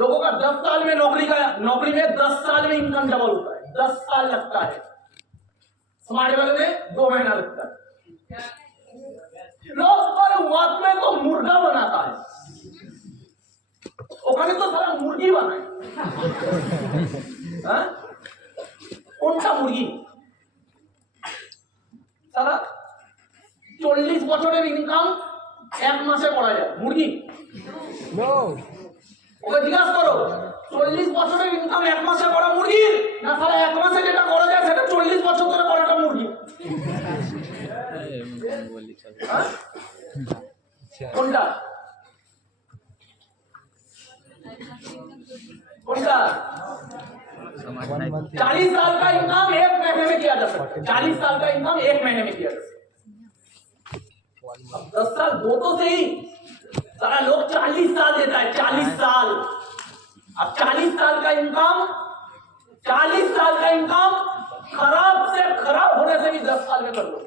लोगों का 10 साल में नौकरी में 10 साल में इनकम डबल होता है, 10 साल लगता है। स्मार्ट वाले में 2 महीना लगता है। लोग पर वक्त में तो मुर्गा बनाता है, ओखाने तो सारा मुर्गी बनाए। কোনটা মুরগি সারা 40 বছরের ইনকাম এক মাসে করা যায় মুরগি নো ওকে জিজ্ঞাসা করো 40 বছরের ইনকাম এক মাসে করা মুরগি না সারা এক মাসে যেটা করা যায় সেটা 40 বছর ধরে করাটা মুরগি কোনটা कोनसा 40 साल का इनकम 1 महीने में किया जा सकता है। 40 साल का इनकम 1 महीने में किया जा सकता है। 10 साल दो तो सही, सारा लोग 40 साल देता है, 40 साल। अब 40 साल का इनकम खराब से खराब होने से भी 10 साल में कर लो।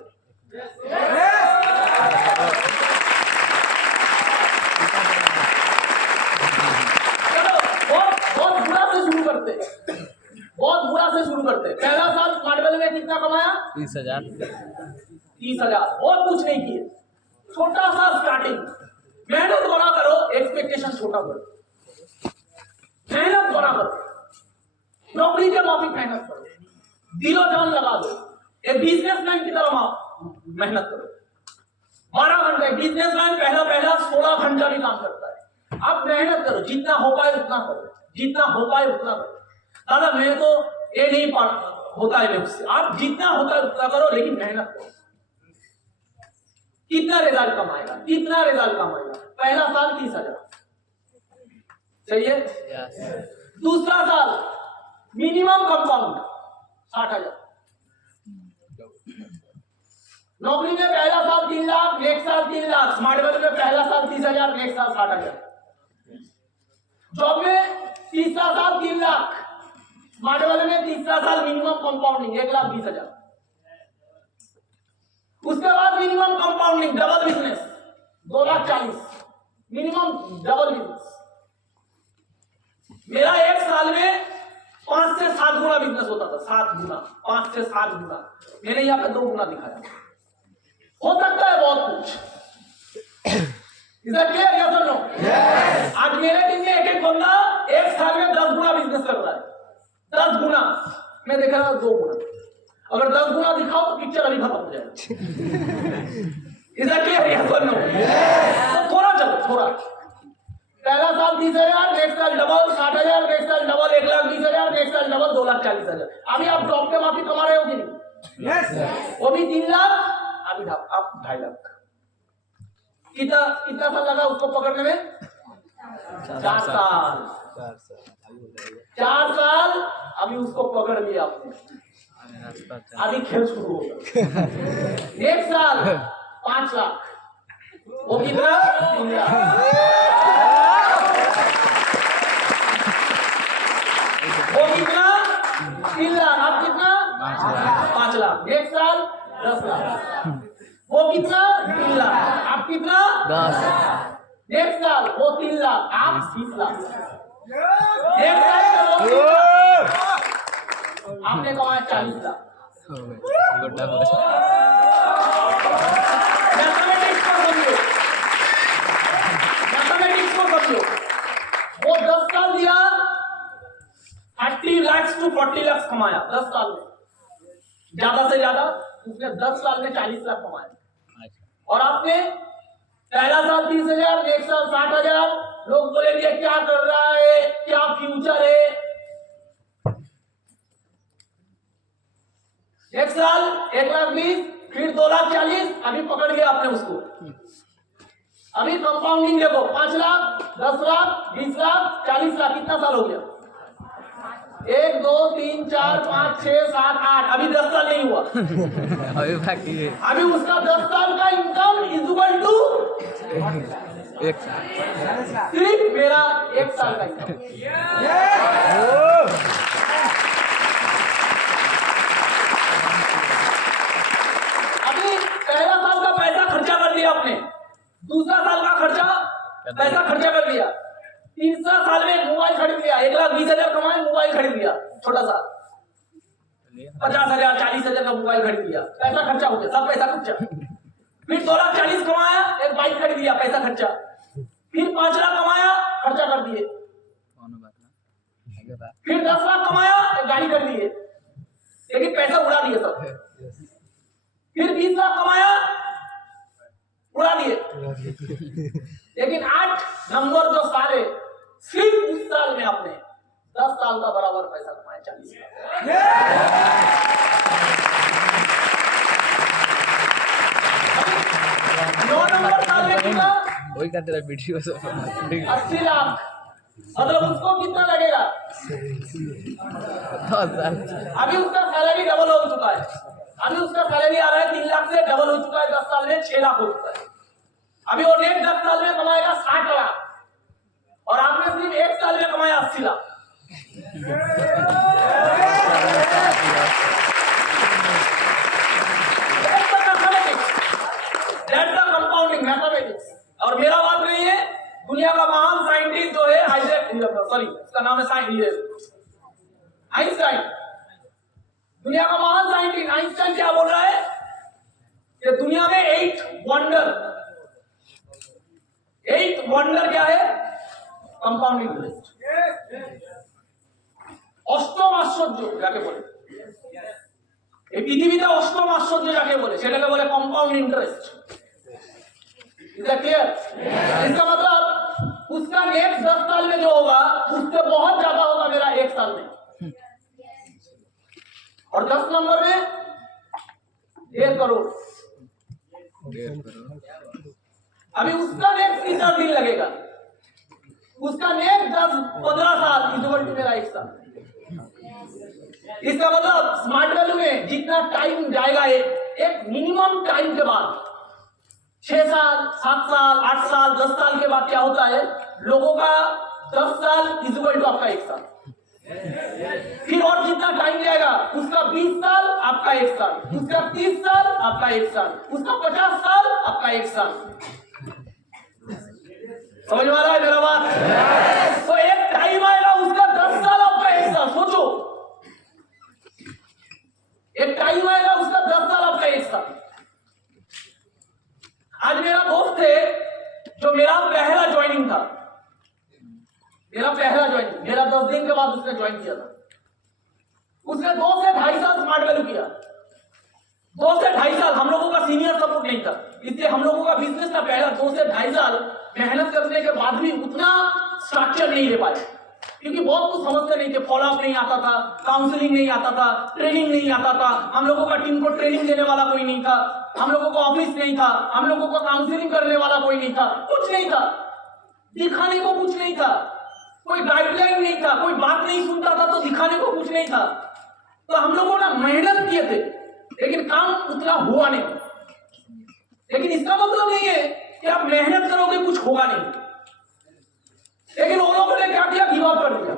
बहुत बुरा से शुरू करते। पहला साल स्मार्ट वैली में कितना कमाया? 30,000 और कुछ नहीं किए, छोटा सा स्टार्टिंग। मेहनत बड़ा करो, एक्सपेक्टेशन छोटा करो, मेहनत बड़ा करो, नौकरी के माफिक मेहनत करो, दिलो जान लगा दो। एक बिजनेसमैन की तरह मेहनत करो। 12 घंटे बिजनेसमैन पहला 16 घंटा भी काम करता है। आप मेहनत करो, जितना हो पाए उतना करो, जितना हो पाए उतना करो। दादा मैं तो ये नहीं होता है उससे, आप जितना होता है उतना करो, लेकिन मेहनत करो। कितना रिजल्ट कमाएगा? पहला साल 30,000 चाहिए। दूसरा साल मिनिमम कंपाउंड 60,000। नौकरी में पहला साल 3 लाख, नेक्स्ट साल 3 लाख। स्मार्ट वैली में पहला साल 30,000, नेक्स्ट साल 60,000। जॉब में तीसरा साल 3 लाख, स्मार्ट वैली में तीसरा साल मिनिमम कंपाउंडिंग 1,20,000। उसके बाद minimum compounding double business 2,40,000 minimum double business. मेरा एक साल में 5 से 7 गुना बिजनेस होता था, 7 गुना, 5 से 7 गुना। मैंने यहाँ पे 2 गुना दिखाया। हो सकता है बहुत कुछ। Is that clear? Yes or no? Yes. आज मेरे टीम में एक बंदा एक साल में 10 गुना बिजनेस कर रहा है, 10 गुना। मैं देख रहा हूँ 2 गुना। अगर 10 गुना दिखाओ तो पिक्चर अभी खत्म हो जाएगा। Is that clear? Yes or no? Yes. तो थोड़ा चलो, थोड़ा। पहला साल 30,000, नेक्स्ट साल डबल 60,000, नेक्स्ट साल डबल 1,20,000, नेक्स्ट साल डबल 2,40,000। अभी आप जॉब के माफी कमा रहे हो कि नहीं? Yes. वो भी 3 लाख, अभी आप 2.5 लाख। कितना साल लगा उसको पकड़ने में? 4 साल। 4 साल अभी उसको पकड़ लिया आपने, अभी खेल शुरू होगा। नेक्स्ट साल 5 लाख, वो कितना? 3 लाख। वो कितना? 3 लाख। आप कितना? 5 लाख। नेक्स्ट साल 10 लाख। वो कितना? 3 लाख। आप कितना? 10। नेक्स्ट साल वो 3 लाख, आप 20 लाख। नेक्स्ट साल आपने कमाया 40 लाख। मैथमेटिक्स को समझो। वो 10 साल दिया, 30 लाख to 40 लाख कमाया 10 साल में। ज्यादा से ज्यादा उसने 10 साल में 40 लाख कमाया। और आपने पहला साल 30,000, नेक्स्ट साल 60,000। लोग बोलेंगे क्या कर रहा है, क्या फ्यूचर है। नेक्स्ट साल 1,20,000, फिर 2,40,000। अभी पकड़ लिया आपने उसको। अभी कंपाउंडिंग देखो, 5 लाख, 10 लाख, 20 लाख, 40 लाख। कितना साल हो गया? 1 2 3 4 5 6 7 8। अभी 10 साल नहीं हुआ। अभी बाकी है। अभी उसका 10 साल का इनकम इक्वल टू 1 साल। सिर्फ मेरा 1 साल का इनकम। अभी पहला साल का पैसा खर्चा कर लिया आपने, दूसरा साल का पैसा खर्चा कर लिया, तीसरा साल में मोबाइल मोबाइल खरीद लिया, 1,20,000 कमाए, मोबाइल खरीद लिया छोटा सा, 50,000 40,000 का मोबाइल खरीद लिया, पैसा खर्चा हो गया, सब पैसा खर्चा। फिर 2,40,000 कमाया, एक बाइक खरीद लिया, पैसा खर्चा। फिर 5 लाख कमाया, खर्चा कर दिए। फिर 10 लाख कमाया, एक गाड़ी कर लिए, लेकिन पैसा उड़ा दिए सब। फिर 20 लाख कमाया, उड़ा दिए। लेकिन 8 नंबर जो साले सिर्फ उस साल में आपने 10 साल का बराबर पैसा कमाया, 40 लाख। 9 नंबर साल में कितना? वही का तेरा वीडियो 80 लाख। मतलब उसको कितना लगेगा? अभी उसका सैलरी डबल हो चुका है। अभी उसका सैलरी आ रहा है 3 लाख से, डबल हो चुका है 10 साल में, 6 लाख हो चुका है। अभी वो नेक्स्ट 10 साल में कमाएगा 60 लाख, और आपने सिर्फ 1 साल में कमाया 80 लाख। Compounding mathematics. और मेरा बात नहीं है, दुनिया का महान साइंटिस्ट जो है उसका नाम है आइंस्टाइन। दुनिया का महान साइंटिस्ट आइंस्टाइन क्या बोल रहा है कि दुनिया में 8 वंडर क्या है? Compounding interest. অষ্টম আশ্চর্য যাকে বলে, এই পৃথিবীতে অষ্টম আশ্চর্য যাকে বলে সেটাকে বলে কম্পাউंड इंटरेस्ट। इसका क्लियर? इसका मतलब उसका नेक्स्ट 10 साल में जो होगा उससे बहुत ज्यादा होगा मेरा 1 साल में। और 10 नंबर में 1 करोड़। अभी उसका नेक्स्ट कितना दिन लगेगा? उसका नेक्स्ट 10-15 साल इक्वल टू मेरा 1 साल। इसका मतलब स्मार्ट वैल्यू में जितना टाइम जाएगा, एक मिनिमम टाइम के बाद 6 साल 7 साल 8 साल 10 साल के बाद क्या होता है, लोगों का 10 साल इक्वल टू आपका 1 साल। फिर और जितना टाइम जाएगा उसका 20 साल आपका 1 साल, उसका 30 साल आपका 1 साल, उसका 50 साल आपका 1 साल। समझ में आ रहा है मेरा बात? तो एक टाइम आएगा उसका 10 साल आपका 1 साल। सोचो, एक टाइम आएगा उसका 10 साल आपका 1 साल। आज मेरा दोस्त है जो मेरा पहला ज्वाइनिंग था, मेरा 10 दिन के बाद उसने ज्वाइन किया था। उसने 2 से 2.5 साल स्मार्ट वैल्यू किया। 2 से 2.5 साल हम लोगों का सीनियर सपोर्ट नहीं था, इसलिए हम लोगों का बिजनेस था पहला। 2 से 2.5 साल मेहनत करने के बाद भी उतना स्ट्रक्चर नहीं ले पाए, क्योंकि बहुत कुछ समझते नहीं थे। फॉलोअप नहीं आता था, काउंसलिंग नहीं आता था, ट्रेनिंग नहीं आता था। हम लोगों का टीम को ट्रेनिंग देने वाला कोई नहीं था, हम लोगों को ऑफिस नहीं था, हम लोगों को काउंसलिंग करने वाला कोई नहीं था, कुछ नहीं था, दिखाने को कुछ नहीं था, कोई गाइडलाइन नहीं था, कोई बात नहीं सुनता था तो दिखाने को कुछ नहीं था। तो हम लोगों ने मेहनत किए थे, लेकिन काम उतना हुआ नहीं। लेकिन इसका मतलब नहीं है कि आप मेहनत करोगे कुछ होगा नहीं। लेकिन वो लोगों ने क्या किया, गिव अप कर दिया।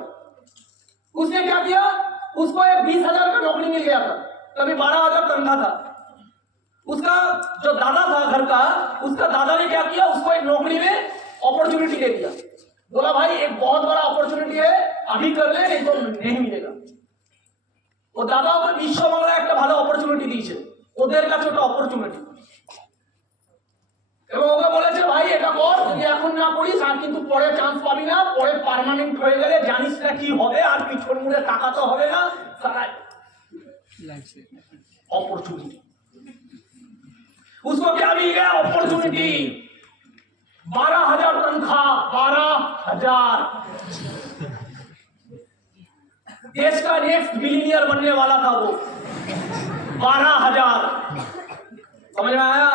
उसने क्या किया, उसको एक 20,000 का नौकरी मिल गया था, कभी 12,000 तनख्वाह था। उसका जो दादा था घर का, उसका दादा ने क्या किया, उसको एक नौकरी में अपॉर्चुनिटी दे दिया। बोला भाई एक बहुत बड़ा अपॉर्चुनिटी है, अभी कर ले, नहीं तो नहीं मिलेगा। वो दादा ওকে বিশ্ব বাংলায় একটা ভালো অপরচুনিটি দিয়েছে, ওদের কাছে ওটা অপরচুনিটি। এবং ওকে বলেছে ভাই এটা কর, তুই এখন না করিস আর কিন্তু পরে চান্স পাবি না, পরে পার্মানেন্ট হয়ে গেলে জানিস না কি হবে, আর পিছন মুড়ে তাকাতে হবে না, সারা अपॉर्चुनिटी। उसको क्या मिल गया, अपॉर्चुनिटी। 12,000 तनख्वाह, 12,000। देश का नेक्स्ट बिलियनियर बनने वाला था वो। 12,000। समझ में आया?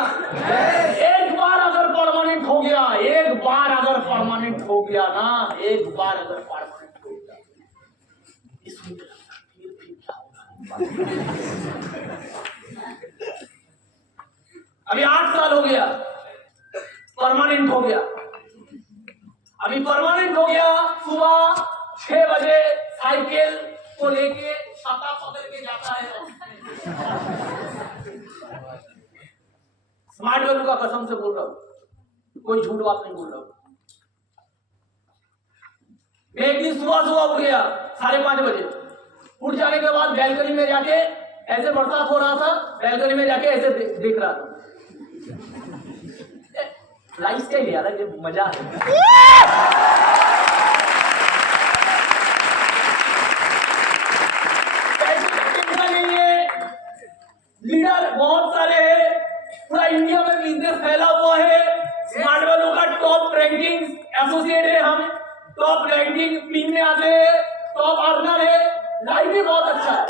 एक बार अगर परमानेंट हो गया, एक बार अगर परमानेंट हो गया ना, एक बार अगर परमानेंट हो गया, इसमें फिर क्या होगा? अभी 8 साल हो गया, परमानेंट हो गया। अभी परमानेंट हो गया, सुबह 6 बजे साइकिल को लेके छाता पकड़ के जाता है। स्मार्ट वैल्यू का कसम से बोल रहा हूं, कोई झूठ बात नहीं बोल रहा हूं। मैं एक दिन सुबह उठ गया 5:30 बजे। उठ जाने के बाद बैल्कनी में जाके, ऐसे बरसात हो रहा था, बैल्कनी में जाके ऐसे देख रहा था। लाइफ स्टाइल यार, ये मजा है। लीडर बहुत सारे हैं, पूरा इंडिया में बिजनेस फैला हुआ है। स्मार्ट वैल्यू का टॉप रैंकिंग एसोसिएट है, हम टॉप रैंकिंग टीम में आते हैं, टॉप अर्नर है, लाइफ भी बहुत अच्छा है।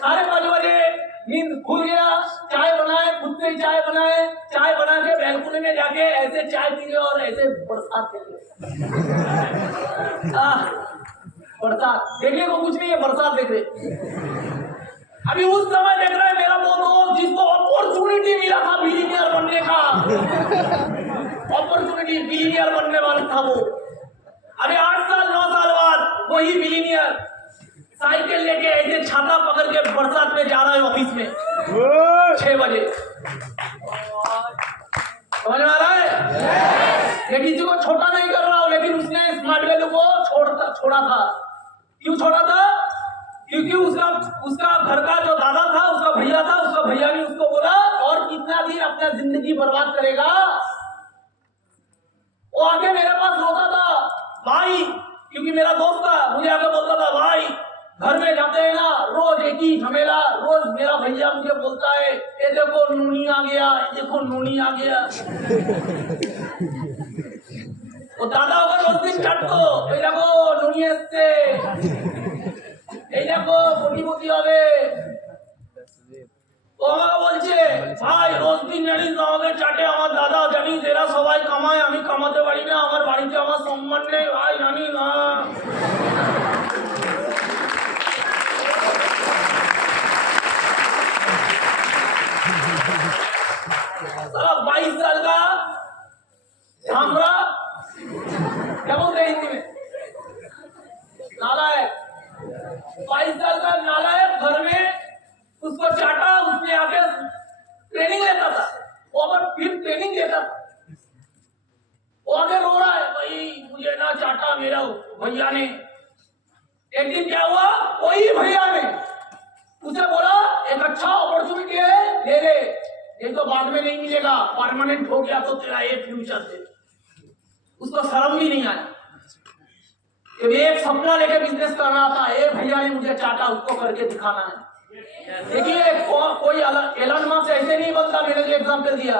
साढ़े 5 बजे नींद खुल गया, चाय बनाए, खुद से चाय बनाए, चाय बना के बैल्कनी में जाके ऐसे चाय पी रहे और ऐसे बरसात देख रहे। बरसात देखने को कुछ नहीं है, बरसात देख रहे। अभी उस समय देख रहा है मेरा वो दोस्त जिसको अपॉर्चुनिटी मिला था बिलियनियर बनने का, अपॉर्चुनिटी बिलियनियर बनने वाला था वो। अभी 8 साल 9 साल बाद वही बिलियनियर साइकिल लेके ऐसे छाता पकड़ के बरसात में जा रहा है ऑफिस में 6 बजे। समझ में आ रहा है? ये किसी को छोटा नहीं कर रहा हूं, लेकिन उसने स्मार्ट वैल्यू को छोड़ा था। क्यों छोड़ा था? क्योंकि उसका घर का जो दादा था, उसका भैया था, उसका भैया ने उसको बोला और कितना दिन अपना जिंदगी बर्बाद करेगा। वो आके मेरे पास रोता था भाई, क्योंकि मेरा दोस्त था, मुझे आके बोलता था भाई घर में जाते हैं ना रोज एक ही झमेला। रोज मेरा भैया मुझे बोलता है ये देखो नूनी आ गया, ये देखो नूनी आ गया। वो दादा अगर रोज दिन चट को ये देखो नूनी আসছে, এই দেখো কোটিপতি হবে। ও আমাকে বলছে ভাই রোজ দিন জানিস আমাকে চাটে আমার দাদা, জানিস এরা সবাই কামায়, আমি কামাতে পারি না, আমার বাড়িতে আমার সম্মান নেই ভাই, জানিস না। साला 22 साल का धामरा, क्या बोलते हैं हिंदी में, नालायक। 22 साल का नालायक घर में उसको चाटा, उसने आके ट्रेनिंग लेता था, वो अगर फिर ट्रेनिंग लेता था, वो आगे रो रहा है भाई मुझे ना चाटा मेरा भैया ने। एक दिन क्या हुआ, वही भैया ने उसे बोला एक अच्छा अपॉर्चुनिटी है ले ले, ये तो बाद में नहीं मिलेगा, परमानेंट हो गया तो तेरा ये फ्यूचर से। उसको शर्म भी नहीं आया कि एक सपना लेके बिजनेस करना था, एक भैया ने मुझे चाटा, उसको करके दिखाना है। देखिए कोई एलन मस्क ऐसे नहीं बनता, मैंने जो एग्जाम्पल दिया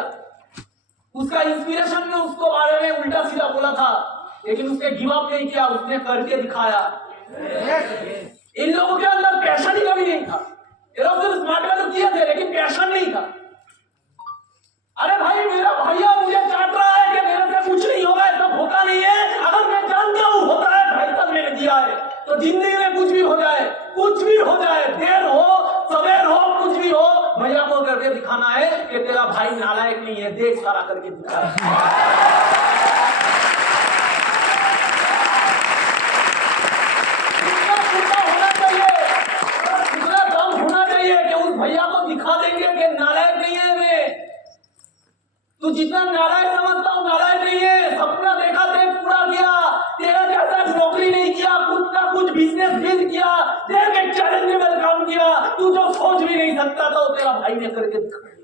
उसका इंस्पिरेशन में उसको बारे में उल्टा सीधा बोला था, लेकिन उसने गिव अप नहीं किया, उसने करके दिखाया। इन लोगों के अंदर पैशन ही कभी नहीं था, ये लोग सिर्फ स्मार्ट वैल्यू किए थे लेकिन पैशन नहीं था। अरे भाई मेरा भैया मुझे चाट रहा है कि मेरे से कुछ नहीं होगा, ऐसा होता नहीं है। अगर मैं जानता हूँ होता है, भाई तक मैंने दिया है, तो जिंदगी में कुछ भी हो जाए, कुछ भी हो जाए, देर हो सवेर हो कुछ भी हो, भैया को करके दिखाना है कि तेरा भाई नालायक नहीं है, देख सारा करके दिखा। होना चाहिए, इतना दम होना चाहिए कि उस भैया को दिखा देंगे कि नालायक नहीं है मैं, तू जितना नालायक समझता हूँ नालायक नहीं है, सपना देखा देख पूरा किया, तेरा जैसा नौकरी नहीं किया, खुद का कुछ बिजनेस बिल्ड किया, देख एक चैलेंजेबल काम किया, तू जो सोच भी नहीं सकता था तेरा भाई ने करके दिखाया।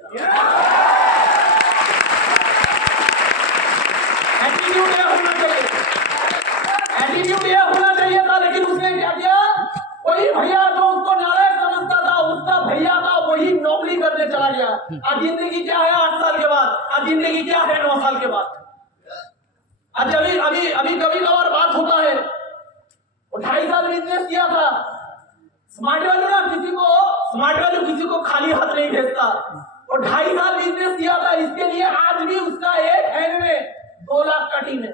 एटीट्यूड ये होना चाहिए, एटीट्यूड ये होना चाहिए था, लेकिन उसने क्या किया, वही भैया जो उसको नालायक समझता था, उसका भैया का वही नौकरी करने चला गया। आज जिंदगी क्या है 8 साल के बाद, आज जिंदगी क्या है 9 साल के बाद। आज अभी कभी कभार बात होता है, 2.5 साल बिजनेस किया था। स्मार्ट वैल्यू ना स्मार्ट वैल्यू किसी को खाली हाथ नहीं भेजता, और 2.5 साल बिजनेस किया था, इसके लिए आज भी उसका एक हैंड में 2 लाख का टीम है।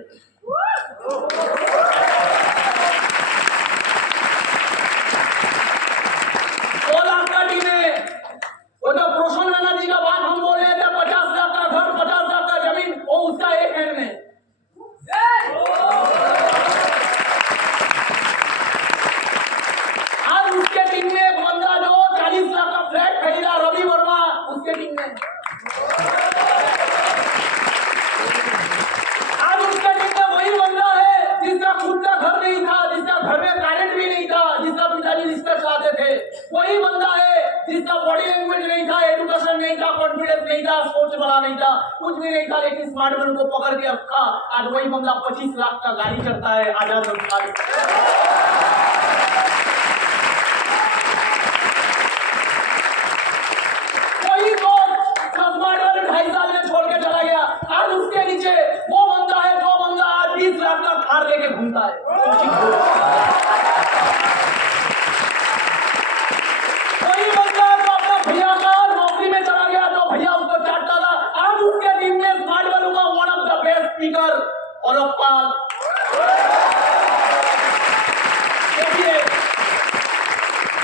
2 लाख का टीम है। वो जो प्रोशन जी का बात हम बोल रहे थे, 50 लाख का घर, 50 लाख का जमीन, वो उसका एक हैंड में। आज उसके टीम में एक बंदा जो 40 लाख का फ्लैट खरीदा, रवि वर्मा, उसके टीम में। बॉडी लैंग्वेज नहीं था, एजुकेशन नहीं था, कॉन्फिडेंस नहीं था, सोच बड़ा नहीं था, कुछ भी नहीं था, लेकिन स्मार्ट वैल्यू को पकड़ के रखा। आज वही बंदा 25 लाख का गाड़ी चढ़ता है आजाद संसार। वही दोस्त स्मार्ट वैल्यू 2.5 साल में छोड़ के चला गया, आज उसके नीचे वो बंदा है जो बंदा आज 20 लाख का कार लेके घूमता है। वही बंदा जो अपना भैया का नौकरी में चला गया, तो भैया उसको चाटता था, आज उसके टीम में स्मार्ट वैल्यू का one of the best speaker Aurav Pal. देखिए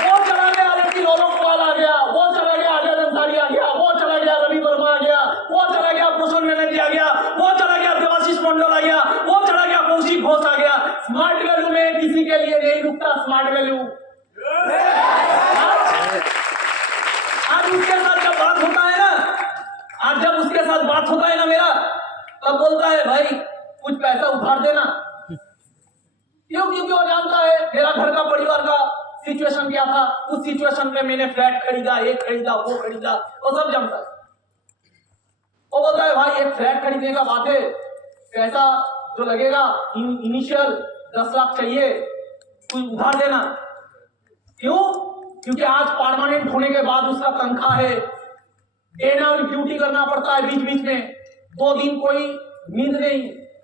वो चला गया, लेकिन औरव पाल आ गया, वो चला गया, आजाद अंसारी आ गया, वो चला गया, रवि वर्मा आ गया, वो चला गया, भूषण बनर्जी आ गया, वो चला गया, देवाशीष मंडल आ गया, वो चला गया, कौशिक घोष आ गया। स्मार्ट वैल्यू में किसी के लिए नहीं रुकता स्मार्ट वैल्यू। आज उसके साथ जब बात होता है ना, आज जब उसके साथ बात होता है ना मेरा, तब बोलता है भाई कुछ पैसा उधार देना। क्यों? क्योंकि वो जानता है मेरा घर का परिवार का सिचुएशन क्या था, उस सिचुएशन में मैंने फ्लैट खरीदा, एक खरीदा, वो खरीदा, वो सब जानता है। वो बोलता है भाई एक फ्लैट खरीदने का बात है, पैसा जो लगेगा इनिशियल 10 लाख चाहिए, कुछ उधार देना। क्यों? क्योंकि आज परमानेंट होने के बाद उसका तनख्वाह है, डे नाइट ड्यूटी करना पड़ता है, बीच बीच में 2 दिन कोई नींद नहीं,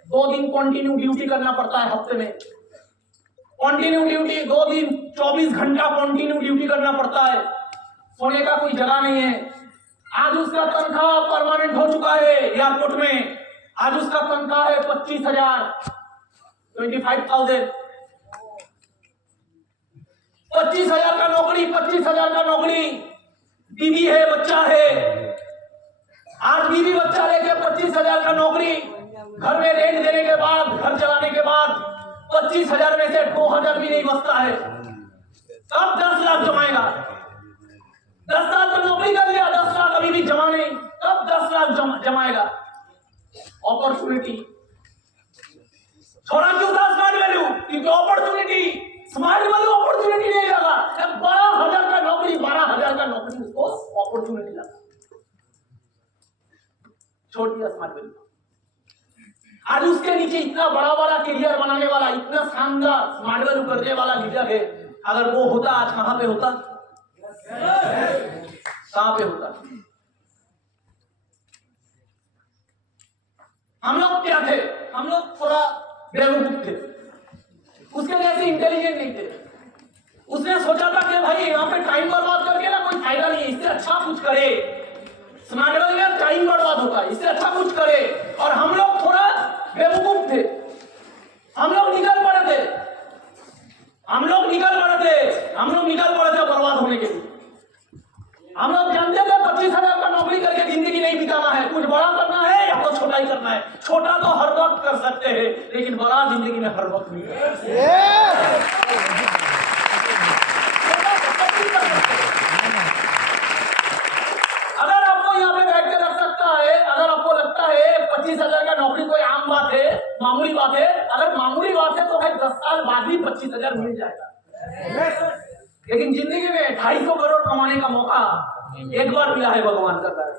2 दिन कंटिन्यू ड्यूटी करना पड़ता है, हफ्ते में कंटिन्यू ड्यूटी, 2 दिन 24 घंटा कंटिन्यू ड्यूटी करना पड़ता है, सोने का कोई जगह नहीं है। आज उसका तनख्वाह परमानेंट हो चुका है एयरपोर्ट में, आज उसका तनख्वाह है 25,000, 25,000, 25,000 का नौकरी, 25,000 का नौकरी, बीवी है, बच्चा है। आज बीवी बच्चा लेके 25,000 का नौकरी, घर में रेंट देने के बाद, घर चलाने के बाद 25,000 में से 2,000 भी नहीं बचता है। अब 10 लाख जमाएगा, 10 साल तो नौकरी कर लिया, 10 लाख अभी भी जमा नहीं, कब 10 लाख जमाएगा? अपॉर्चुनिटी छोड़ा क्यों था स्मार्ट वैल्यू? क्योंकि अपॉर्चुनिटी, स्मार्ट वैल्यू अपॉर्चुनिटी नहीं लगा। 12,000 का नौकरी, 12,000 का नौकरी उसको अपॉर्चुनिटी लगा, छोड़ दिया स्मार्ट वैल्यू। आज उसके नीचे इतना बड़ा बड़ा करियर बनाने वाला, इतना शानदार स्मार्ट वैल्यू करने वाला लीडर है। अगर वो होता आज कहां पे होता? कहां पे होता? हम लोग क्या थे? हम लोग थोड़ा बेवकूफ थे, उसके जैसे इंटेलिजेंट नहीं थे। उसने सोचा था कि भाई यहाँ पे टाइम बर्बाद करके ना कोई फायदा नहीं है, इससे अच्छा कुछ करे। स्मार्ट वैल्यू में टाइम बर्बाद होता है, इससे अच्छा कुछ करे। और हम लोग थोड़ा बेवकूफ थे, हम लोग निकल पड़े थे बर्बाद होने के लिए। हम लोग जानते थे 25,000 का नौकरी करके जिंदगी नहीं बिताना है, कुछ बड़ा करना है या तो छोटा ही करना है। छोटा तो हर वक्त कर सकते हैं, लेकिन बड़ा जिंदगी में हर वक्त नहीं कर सकते। अगर आपको यहाँ पे बैठ के लग सकता है, अगर आपको लगता है 25,000 का नौकरी कोई आम बात है, मामूली बात है, अगर मामूली बात है तो भाई 10 साल बाद भी 25,000 मिल जाएगा। लेकिन जिंदगी में 250 करोड़ कमाने का मौका एक बार मिला है, भगवान का दर।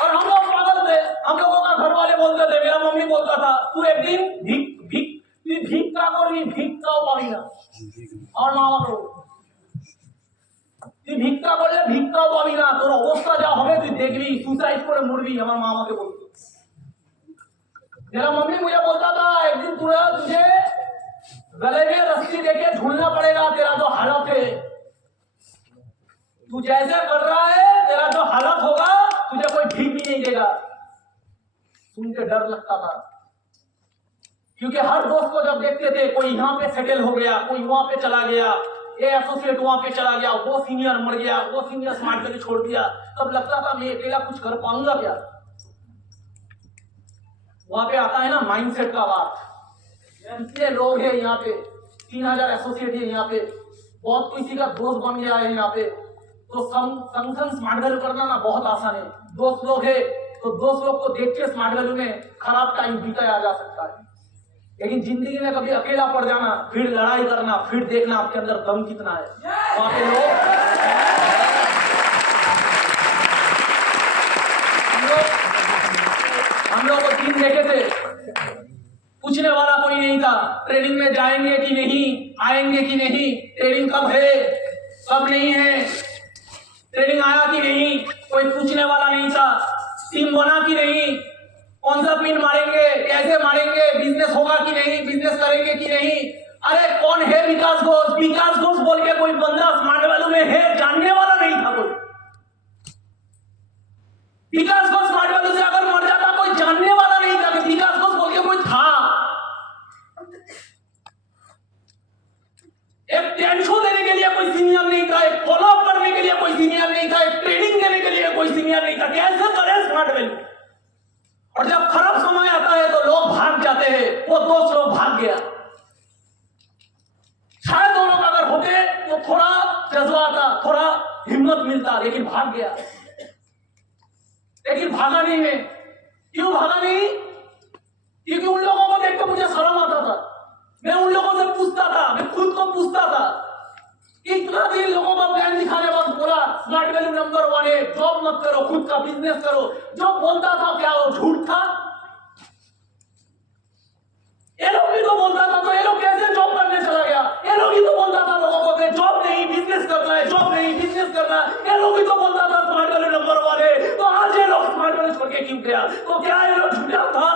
और हम लोग पागल थे, हम लोगों का घर वाले बोलते थे, मेरा मम्मी बोलता था, तू एक दिन भीख का पावी ना, और मामा को তুই ভিক্ষা করলে ভিক্ষাও পাবি না, তোর অবস্থা যা হবে তুই দেখবি, সুসাইড করে মরবি। আমার মামাকে বলতো, मेरा मम्मी मुझे बोलता था, एक दिन तुझे गले में रस्सी देके झूलना पड़ेगा, तेरा जो हालत है, तू जैसे कर रहा है, तेरा जो हालत होगा, तुझे कोई भीख भी नहीं देगा। सुन के डर लगता था, क्योंकि हर दोस्त को जब देखते थे, कोई यहाँ पे सेटल हो गया, कोई वहां पे चला गया, ये एसोसिएट वहां पे चला गया, वो सीनियर मर गया, वो सीनियर स्मार्ट वैल्यू छोड़ दिया, तब लगता था मैं अकेला कुछ कर पाऊंगा क्या? वहां पे आता है ना माइंडसेट का बात। इतने लोग हैं यहाँ पे, 3,000 एसोसिएट है यहाँ पे, बहुत किसी का दोस्त बन गया है यहाँ पे, तो संगठन स्मार्ट वैल्यू करना ना बहुत आसान है। दोस्त लोग है तो दोस्त लोग को देख के स्मार्ट वैल्यू में खराब टाइम बिताया जा सकता है। लेकिन जिंदगी में कभी अकेला पड़ जाना, फिर लड़ाई करना, फिर देखना आपके अंदर दम कितना है। वहां के लोग हम लोग को टीम देखे थे, पूछने वाला कोई नहीं था, ट्रेनिंग में जाएंगे कि नहीं, आएंगे कि नहीं, ट्रेनिंग कब है कब नहीं है, ट्रेनिंग आया कि नहीं, कोई पूछने वाला नहीं था। टीम बना कि नहीं, कौन सा पिन मारेंगे, कैसे मारेंगे, बिजनेस होगा कि नहीं, बिजनेस करेंगे कि नहीं। अरे कौन है विकास घोष? विकास घोष बोल के कोई बंदा स्मार्ट वैल्यू में है, जानने वाला नहीं था कोई। विकास घोष स्मार्ट वैल्यू से अगर मर जाता, कोई जानने वाला नहीं था कि विकास घोष बोल के कोई था। एक टेंशो देने के लिए कोई सीनियर नहीं था, एक फॉलोअप करने के लिए कोई सीनियर नहीं था, एक ट्रेनिंग देने के लिए कोई सीनियर नहीं था। कैसे करे स्मार्ट वैल्यू? और जब खराब समय आता है तो लोग भाग जाते हैं। वो दोस्त लोग भाग गया। शायद वो लोग अगर होते तो थोड़ा जज्बा आता, थोड़ा हिम्मत मिलता, लेकिन भाग गया। लेकिन भागा नहीं है। क्यों भागा नहीं? क्योंकि उन लोगों को देख के मुझे शर्म आता था। मैं उन लोगों से पूछता था, मैं खुद को पूछता था कि इतना दिन लोगों को प्लान दिखाने वक्त बोला स्मार्ट वैल्यू नंबर 1 है, जॉब मत करो, खुद का बिजनेस करो। जो बोलता था क्या वो झूठ था? ये लोग भी तो बोलता था, तो ये लोग कैसे जॉब करने चला गया? ये लोग ही तो बोलता था लोगों को कि जॉब नहीं बिजनेस करना है, जॉब नहीं बिजनेस करना है। ये लोग भी तो बोलता था स्मार्ट वैल्यू नंबर 1 है, तो आज ये लोग स्मार्ट वैल्यू छोड़ के क्यों गया? तो क्या ये लोग झूठा था?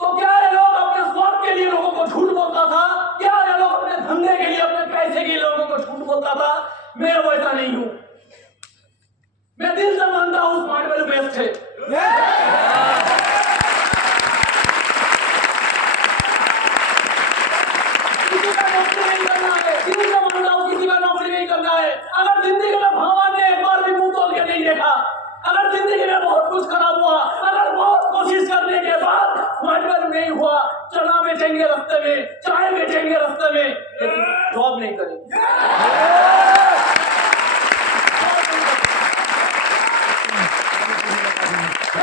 तो क्या ये लोग अपने स्वार्थ के लिए लोगों को झूठ बोलता था? क्या ये लोग अपने धंधे के लिए, अपने पैसे के लिए लोगों को झूठ बोलता था? मैं वैसा नहीं हूं। मैं दिल से मानता हूं स्मार्ट वैल्यू बेस्ट है। किसी का नौकरी नहीं करना है, दिल से मानता हूं किसी का नौकरी नहीं करना है। अगर जिंदगी में भगवान ने एक बार भी मुंह खोल के नहीं देखा, अगर जिंदगी में बहुत कुछ खराब हुआ, अगर बहुत कोशिश करने के बाद स्मार्ट वैल्यू नहीं हुआ, चना बेचेंगे रास्ते में, चाय बेचेंगे रास्ते में, लेकिन जॉब नहीं करेंगे।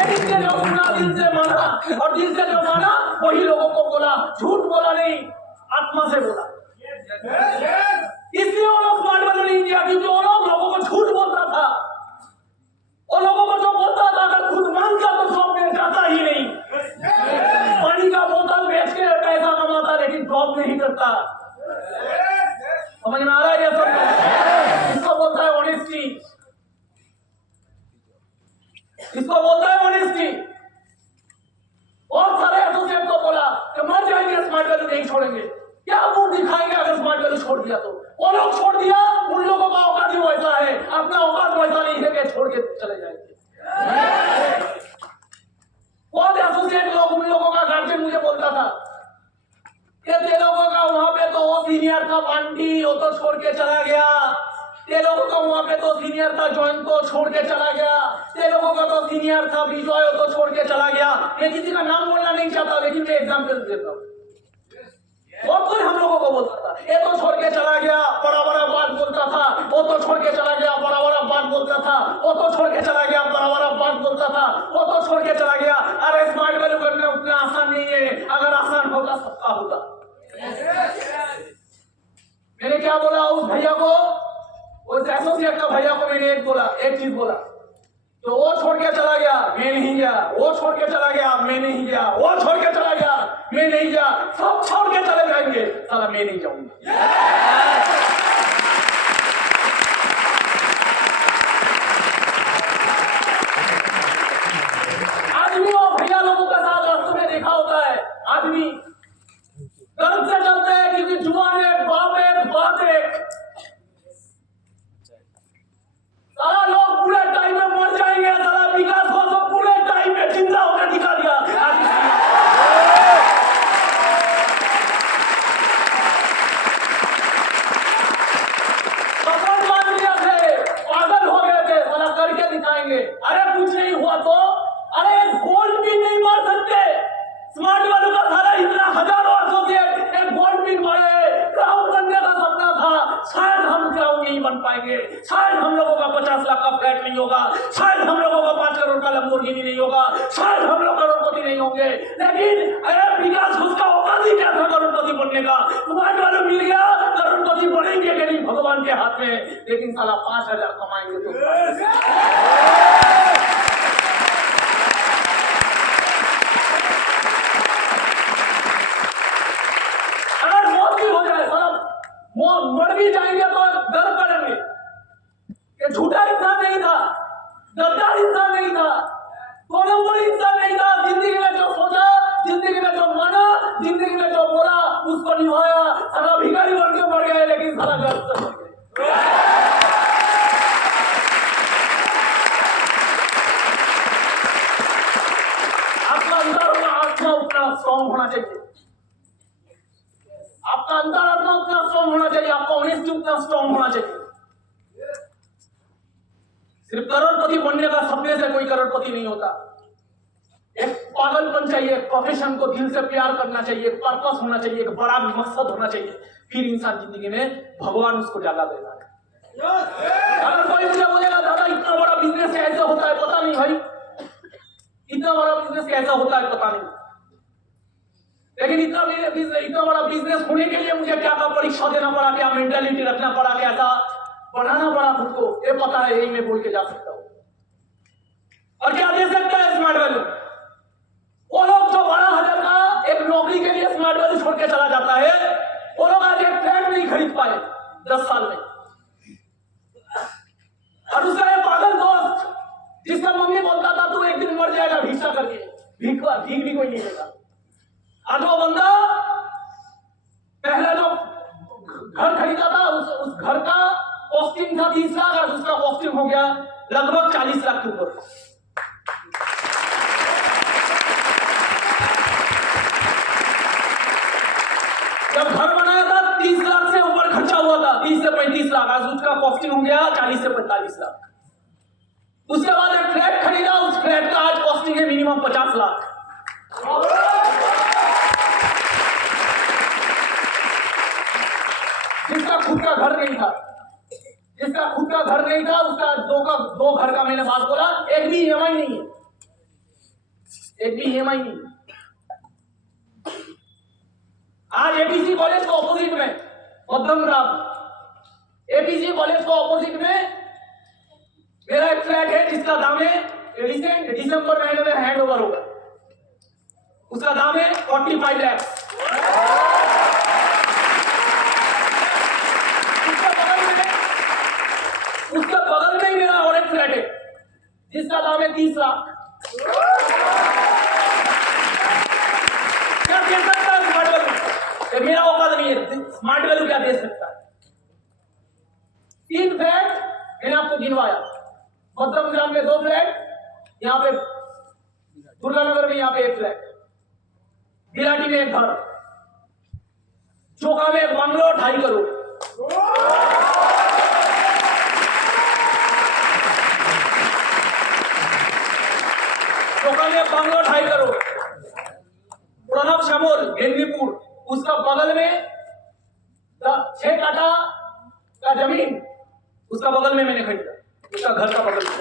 दिल से जो सुना, दिल से माना, और दिल से जो माना वही लोगों को बोला, झूठ बोला नहीं, आत्मा से बोला। इसलिए वो लोग स्मार्ट वैल्यू नहीं किया, क्योंकि वो लोग लोगों को झूठ बोलता था। और लोगों को जो बोलता था अगर खुद मांगता तो जॉब में जाता ही नहीं। पानी का बोतल बेच के पैसा कमाता, लेकिन जॉब नहीं करता। समझ में आ रहा है? सब इसको बोलता है ऑनेस्टी, इसको बोलता है ऑनेस्टी। और सारे एसोसिएट को बोला कि मर जाएंगे, स्मार्ट वैल्यू नहीं छोड़ेंगे। क्या मुंह दिखाएंगे अगर स्मार्ट वैल्यू छोड़ दिया तो? वो लोग छोड़ दिया, उन लोगों का औकात ही वैसा है, अपना औकात वैसा नहीं है कि छोड़ के चले जाएंगे। बहुत एसोसिएट लोग, उन लोगों का गार्जियन मुझे बोलता था कि ते लोगों का वहां पे तो वो सीनियर था पांडी, वो तो छोड़ के चला गया। ते लोगों का वहां पे तो सीनियर था जॉइन, तो छोड़ के चला गया। ते लोगों का तो सीनियर था विजय, तो छोड़ के चला गया। मैं किसी का नाम बोलना नहीं चाहता, लेकिन मैं एग्जाम्पल देता हूँ। और कोई हम लोगों को बोलता था ये तो छोड़ के चला गया, बड़ा बड़ा बात बोलता था, वो तो छोड़ के चला गया, बड़ा बड़ा बात बोलता था, वो तो छोड़ के चला गया, बड़ा बड़ा बात बोलता था, वो तो छोड़ के चला गया। अरे स्मार्ट वैल्यू करना उतना आसान नहीं है, अगर आसान होता सबका होता। मैंने क्या बोला उस भैया को, उस एसोसिएट का भैया को मैंने एक चीज बोला, तो वो छोड़ के चला गया, मैं नहीं गया, वो छोड़ के चला गया, मैं नहीं गया, वो छोड़ के चला गया, मैं नहीं गया, सब छोड़ के चले जाएंगे, साला मैं नहीं जाऊंगा। आदमी वो भैया लोगों का साथ रास्ते में देखा होता है, आदमी गर्व से चलते हैं क्योंकि जुबान है, बाप है, बात है। सारा लोग पूरे टाइम में मर जाएंगे, सारा विकास को तो पूरे टाइम में जिंदा होकर दिखा दिया। शायद हम क्राउड नहीं बन पाएंगे, शायद हम लोगों का 50 लाख का फ्लैट नहीं होगा, शायद हम लोगों का 5 करोड़ का लैम्बोर्गिनी नहीं होगा, शायद हम लोग करोड़पति नहीं होंगे, लेकिन अरे विकास उसका औकात ही क्या था करोड़पति बनने का। स्मार्ट वाला मिल गया, करोड़पति बनेंगे कि नहीं भगवान के हाथ में, लेकिन साला 5,000 कमाएंगे तो मर भी जाएंगे तो गर्व करेंगे कि झूठा इंसान नहीं था, गद्दार इंसान नहीं था, कोई इंसान नहीं था। जिंदगी में जो सोचा, जिंदगी में जो माना, जिंदगी में जो बोला उसको निभाया। सारा भिखारी बन के मर गए, लेकिन सारा गर्व से मर गए। आपका अंदर आत्मा उतना स्ट्रॉन्ग होना चाहिए, आपका अंतरात्मा उतना स्ट्रॉन्ग होना चाहिए, आपका ऑनेस्टी उतना स्ट्रॉन्ग होना चाहिए। सिर्फ करोड़पति बनने का सपने से कोई करोड़पति नहीं होता। एक पागलपन चाहिए, प्रोफेशन को दिल से प्यार करना चाहिए, एक पर्पस होना चाहिए, एक बड़ा मकसद होना चाहिए, फिर इंसान जिंदगी में भगवान उसको जगा देता है। अगर कोई मुझे बोलेगा दादा इतना बड़ा बिजनेस कैसे होता है, पता नहीं भाई, इतना बड़ा बिजनेस कैसा होता है पता नहीं, लेकिन इतना बड़ा बिजनेस होने के लिए मुझे क्या परीक्षा देना पड़ा, क्या मेंटालिटी रखना पड़ा, कैसा बनाना पड़ा खुद को, ये पता है, यही मैं बोल के जा सकता हूं। और क्या दे सकता है स्मार्ट वैल्यू? वो लोग जो 12,000 का एक नौकरी के लिए स्मार्ट वैल्यू छोड़ के चला जाता है, वो लोग आज एक फ्लैट नहीं खरीद पाए 10 साल में। और उसका एक पागल दोस्त जिसका मम्मी बोलता था तू एक दिन मर जाएगा भिक्षा करके, भीख भी कोई नहीं देगा। आज वो बंदा पहले जो घर खरीदा था उस घर का कॉस्टिंग था 30 लाख, और उसका कॉस्टिंग हो गया लगभग 40 लाख के ऊपर। जब घर बनाया था 30 लाख से ऊपर खर्चा हुआ था, 30 से 35 लाख, आज उसका कॉस्टिंग हो गया 40 से 45 लाख। उसके बाद एक फ्लैट खरीदा, उस फ्लैट का आज कॉस्टिंग है मिनिमम 50 लाख। जिसका खुद का घर नहीं था, जिसका खुद का घर नहीं था, उसका दो घर का मैंने बात बोला, एक भी ईएमआई नहीं है, एक भी ईएमआई नहीं। आज एपीसी कॉलेज को ऑपोजिट में मध्यम ग्राम, एपीसी कॉलेज को ऑपोजिट में मेरा एक फ्लैट है जिसका दाम है, रिसेंट दिसंबर महीने में हैंड ओवर होगा, उसका दाम है 45 लाख। उसके बगल में ही मेरा और एक फ्लैट है जिसका दाम है 30 लाख। क्या दे सकता है स्मार्ट वैल्यू? मेरा औकात नहीं है, स्मार्ट वैल्यू क्या दे सकता है? 3 फ्लैट मैंने आपको गिनवाया, मध्यम ग्राम में 2 फ्लैट, यहाँ पे दुर्गानगर में यहाँ पे 1 फ्लैट, बिराटी में 1 घर, चोका में 1 बंगलो 2.5 करोड़, चोका में 1 बंगलो 2.5 करोड़, प्रणव श्यामोल गेंदीपुर, उसका बगल में 6 काठा का जमीन, उसका बगल में मैंने खरीदा, उसका घर का बगल में।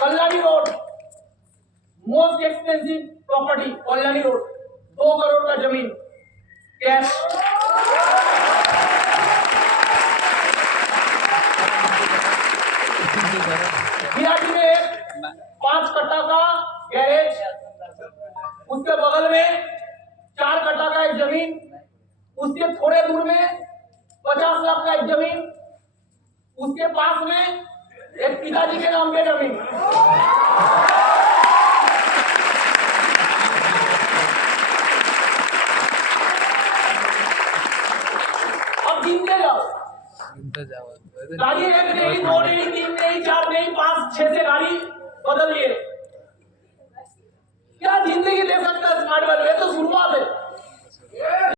Kalyani road most expensive property, Kalyani road 2 crore का जमीन कैश। बिराटी में 5 कट्टा का गैरेज, उसके बगल में 4 कट्टा का एक जमीन, उसके थोड़े दूर में 50 लाख का एक जमीन, उसके पास में एक पिताजी के नाम पे जमीन। अब गिनते जाओ, गाड़ी 1 नहीं, 2 नहीं, 3 नहीं, 4 नहीं, 5, 6 से गाड़ी बदल लिए। क्या जिंदगी दे सकता है स्मार्ट वैल्यू? ये तो शुरुआत है।